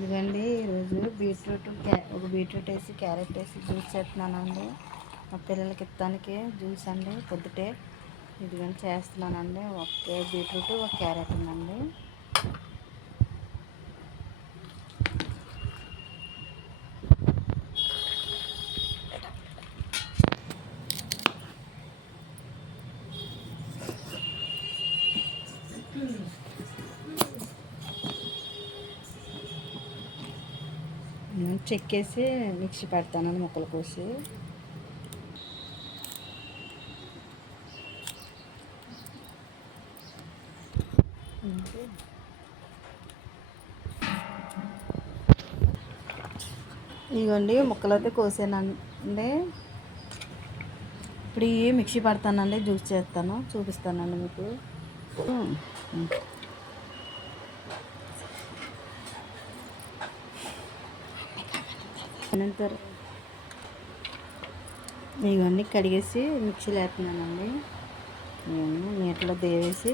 ఇదిగండి ఈరోజు ఒక బీట్రూట్ వేసి క్యారెట్ వేసి జ్యూస్ చేస్తున్నానండి. మా పిల్లలకి ఇస్తానికి జ్యూస్ అండి పొద్దుటే ఇదిగండి చేస్తున్నానండి. ఒక బీట్రూట్ ఒక క్యారెట్ ఉందండి. చెక్కేసి మిక్సీ పెడతానండి ముక్కలు కోసి. ఇదిగోండి ముక్కలు అయితే కోసానండి. ఇప్పుడు ఇవి మిక్సీ పడతానండి, జ్యూస్ చేస్తాను చూపిస్తానండి మీకు. ఇవన్నీ కడిగేసి మిక్సీలో వేస్తున్నానండి. ఇవన్నీ నీటిలో దేవేసి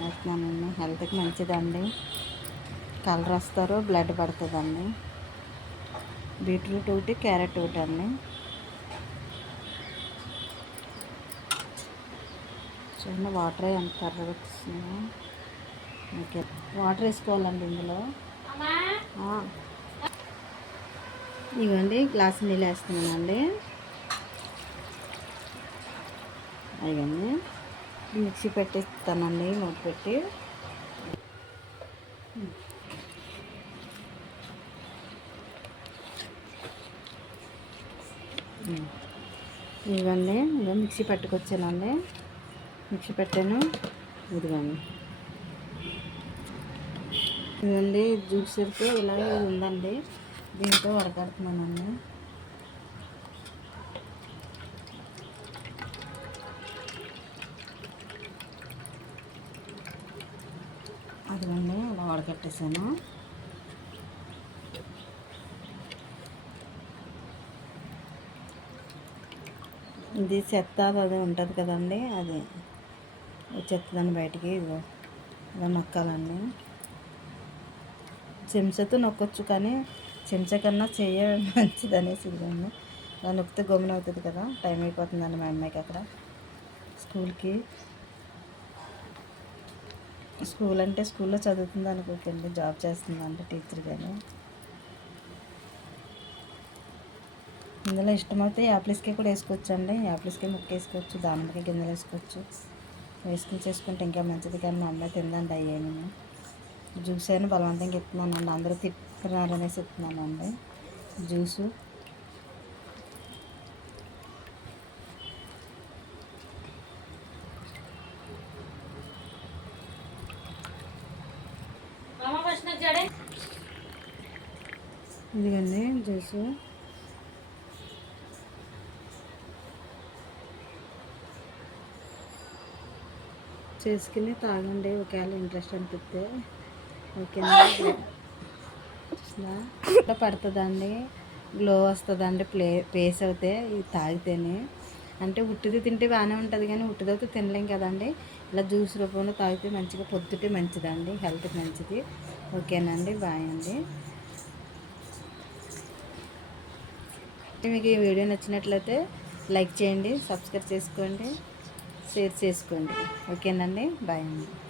వేస్తున్నానండి. హెల్త్కి మంచిదండి, కలర్ వస్తారు, బ్లడ్ పడుతుందండి. బీట్రూట్ ఒకటి క్యారెట్ ఒకటి అండి. చూడండి వాటర్ ఎంత కర్రగా వస్తున్నాయో. ఓకే, వాటర్ వేసుకోవాలండి ఇందులో. ఇవ్వండి గ్లాసు నీళ్ళు వేస్తున్నానండి. అవన్నీ మిక్సీ పెట్టిస్తానండి మూత పెట్టి. ఇవన్నీ ఇంకా మిక్సీ పట్టుకొచ్చానండి, మిక్సీ పెట్టాను. ఇదిగోండి ఇదండి జ్యూస్ అయితే ఇలాగే ఉందండి. దీంతో వడకడుతున్నానండి. అదిగోండి ఇలా వడకట్టేసాను. ఇది చెత్త అది ఉంటుంది కదండి, అది చెత్తదాన్ని బయటికి ఇలా నొక్కాలండి. చెంచాతో నొక్కొచ్చు, కానీ చెంచా కన్నా చెయ్య మంచిదనేసి ఇదిగోండి ఇలా నొక్కితే గమ్మున అవుతుంది కదా. టైం అయిపోతుందండి మా అమ్మాయికి అక్కడ స్కూల్ అంటే స్కూల్లో చదువుతుంది అనుకోకండి, జాబ్ చేస్తుందంటే టీచర్. కానీ ఇందులో ఇష్టమైతే యాప్లిస్కే కూడా వేసుకోవచ్చు అండి. యాప్లిస్కే ముక్క వేసుకోవచ్చు, దానిమ్మకాయ గింజలు వేసుకోవచ్చు. వేసుకుని చేసుకుంటే ఇంకా మంచిది. కానీ మా అమ్మాయి తిందండి అయ్యాను. జ్యూస్ అయినా బలవంతంగా ఇస్తున్నానండి, అందరూ తిప్పుతున్నారనేసి ఇస్తున్నానండి జ్యూసు. ఇదిగండి జ్యూసు. చేసుకుని తాగండి ఒకవేళ ఇంట్రెస్ట్ అనిపిస్తే. ఓకేనా, ఇట్లా పడుతుందండి, గ్లో వస్తుందండి ఫేస్ అయితే ఇది తాగితేనే. అంటే ఉట్టిది తింటే బాగానే ఉంటుంది, కానీ ఉట్టిదైతే తినలేం కదండి. ఇలా జ్యూస్ రూపంలో తాగితే మంచిగా పొద్దుటే మంచిదండి, హెల్త్కి మంచిది. ఓకేనండి, బాయ్ అండి. మీకు ఈ వీడియో నచ్చినట్లయితే లైక్ చేయండి, సబ్స్క్రైబ్ చేసుకోండి, షేర్ చేసుకోండి. ఓకేనండి, బాయ్ అండి.